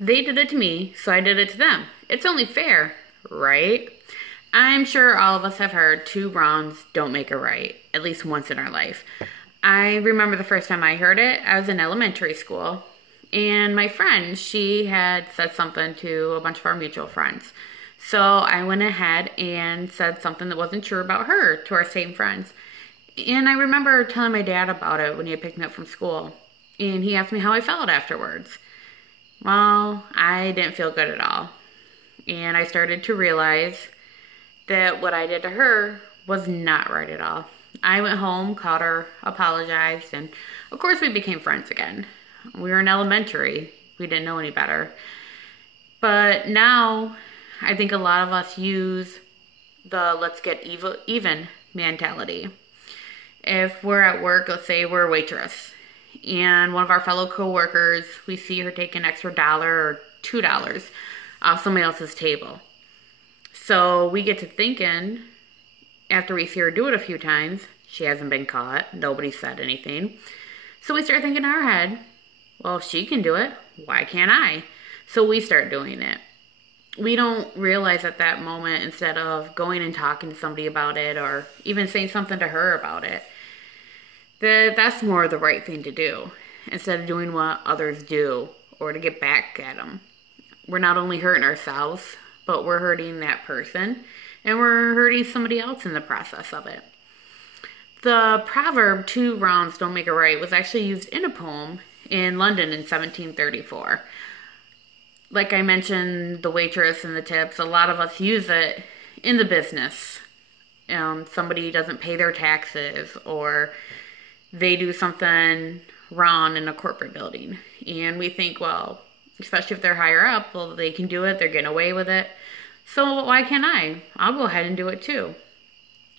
They did it to me, so I did it to them. It's only fair, right? I'm sure all of us have heard two wrongs don't make a right, at least once in our life. I remember the first time I heard it, I was in elementary school, and my friend, she had said something to a bunch of our mutual friends. So I went ahead and said something that wasn't true about her to our same friends. And I remember telling my dad about it when he had picked me up from school. And he asked me how I felt afterwards. Well, I didn't feel good at all. And I started to realize that what I did to her was not right at all. I went home, called her, apologized, and of course we became friends again. We were in elementary. We didn't know any better. But now, I think a lot of us use the let's get even mentality. If we're at work, let's say we're a waitress, and one of our fellow co-workers, we see her take an extra $1 or $2 off somebody else's table. So we get to thinking, after we see her do it a few times, she hasn't been caught, nobody said anything. So we start thinking in our head, well, if she can do it, why can't I? So we start doing it. We don't realize at that moment, instead of going and talking to somebody about it or even saying something to her about it, that that's more the right thing to do instead of doing what others do or to get back at them. We're not only hurting ourselves, but we're hurting that person and we're hurting somebody else in the process of it. The proverb, two wrongs don't make a right, was actually used in a poem in London in 1734. Like I mentioned, the waitress and the tips, a lot of us use it in the business. Somebody doesn't pay their taxes or they do something wrong in a corporate building. And we think, well, especially if they're higher up, well, they can do it, they're getting away with it. So why can't I? I'll go ahead and do it too.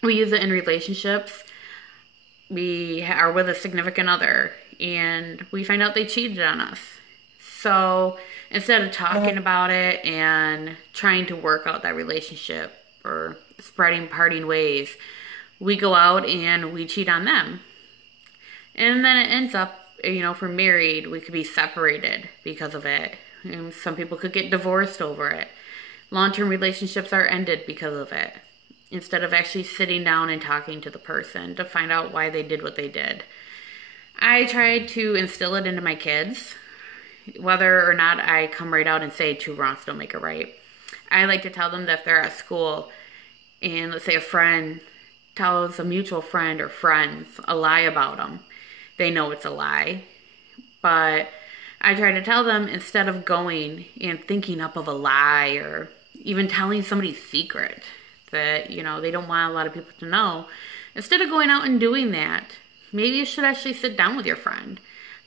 We use it in relationships. We are with a significant other and we find out they cheated on us. So instead of talking about it and trying to work out that relationship or spreading parting ways, we go out and we cheat on them. And then it ends up, if we're married, we could be separated because of it. And some people could get divorced over it. Long-term relationships are ended because of it. Instead of actually sitting down and talking to the person to find out why they did what they did. I tried to instill it into my kids. Whether or not I come right out and say two wrongs don't make a right. I like to tell them that if they're at school and let's say a friend tells a mutual friend or friends a lie about them, they know it's a lie. But I try to tell them instead of going and thinking up of a lie or even telling somebody's secret that, they don't want a lot of people to know, instead of going out and doing that, maybe you should actually sit down with your friend,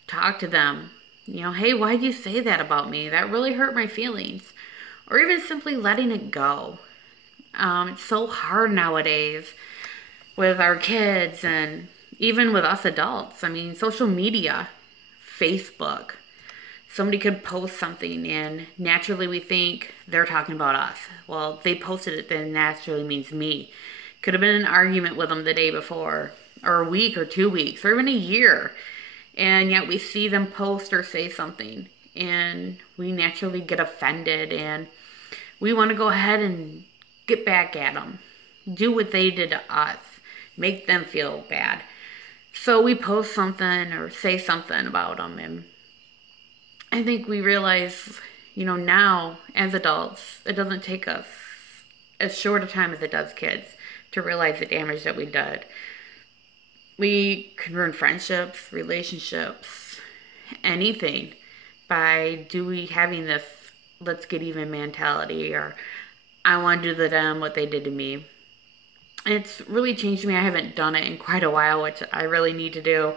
talk to them. Hey, why'd you say that about me? That really hurt my feelings. Or even simply letting it go. It's so hard nowadays with our kids and even with us adults. Social media, Facebook. Somebody could post something and naturally we think they're talking about us. Well, they posted it, then naturally means me. Could have been an argument with them the day before, or a week or 2 weeks, or even a year. And yet we see them post or say something and we naturally get offended and we want to go ahead and get back at them. Do what they did to us. Make them feel bad. So we post something or say something about them. And I think we realize, now as adults, it doesn't take us as short a time as it does kids to realize the damage that we did. We can ruin friendships, relationships, anything by having this let's get even mentality or I want to do to them what they did to me. It's really changed me. I haven't done it in quite a while, which I really need to do,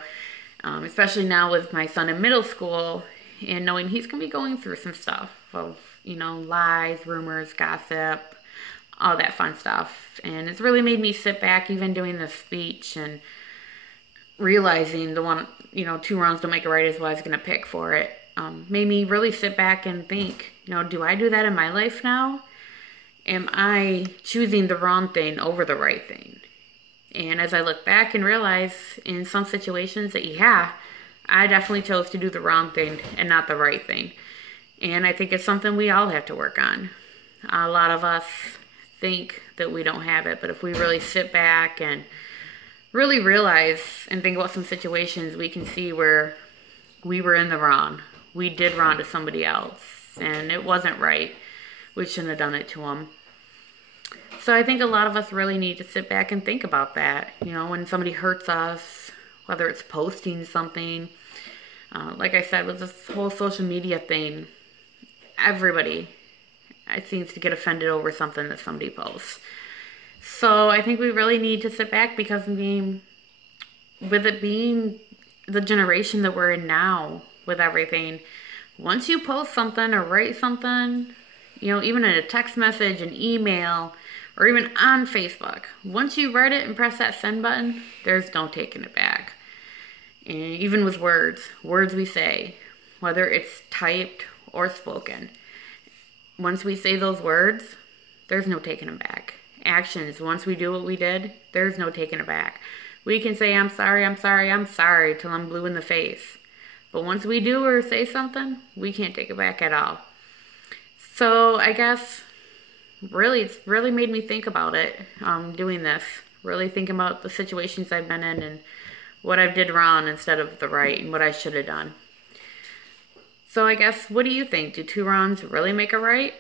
especially now with my son in middle school and knowing he's going to be going through some stuff of, lies, rumors, gossip, all that fun stuff. And it's really made me sit back even doing this speech and realizing the one, two wrongs don't make a right is what I was going to pick for it, made me really sit back and think, do I do that in my life now? Am I choosing the wrong thing over the right thing? And as I look back and realize in some situations that, I definitely chose to do the wrong thing and not the right thing. And I think it's something we all have to work on. A lot of us think that we don't have it, but if we really sit back and really realize and think about some situations, we can see where we were in the wrong. We did wrong to somebody else, and it wasn't right. We shouldn't have done it to them. So I think a lot of us really need to sit back and think about that. You know, when somebody hurts us, whether it's posting something, like I said, with this whole social media thing, everybody seems to get offended over something that somebody posts. So I think we really need to sit back, because with it being the generation that we're in now, with everything, once you post something or write something, you know, even in a text message, an email, or even on Facebook, once you write it and press that send button, there's no taking it back. And even with words we say, whether it's typed or spoken, once we say those words, there's no taking them back. Actions, once we do what we did, there's no taking it back. We can say, I'm sorry, I'm sorry, I'm sorry, till I'm blue in the face. But once we do or say something, we can't take it back at all. So I guess, really, it's really made me think about it, doing this. Really think about the situations I've been in and what I did wrong instead of the right, and what I should have done. So I guess, what do you think? Do two wrongs really make a right?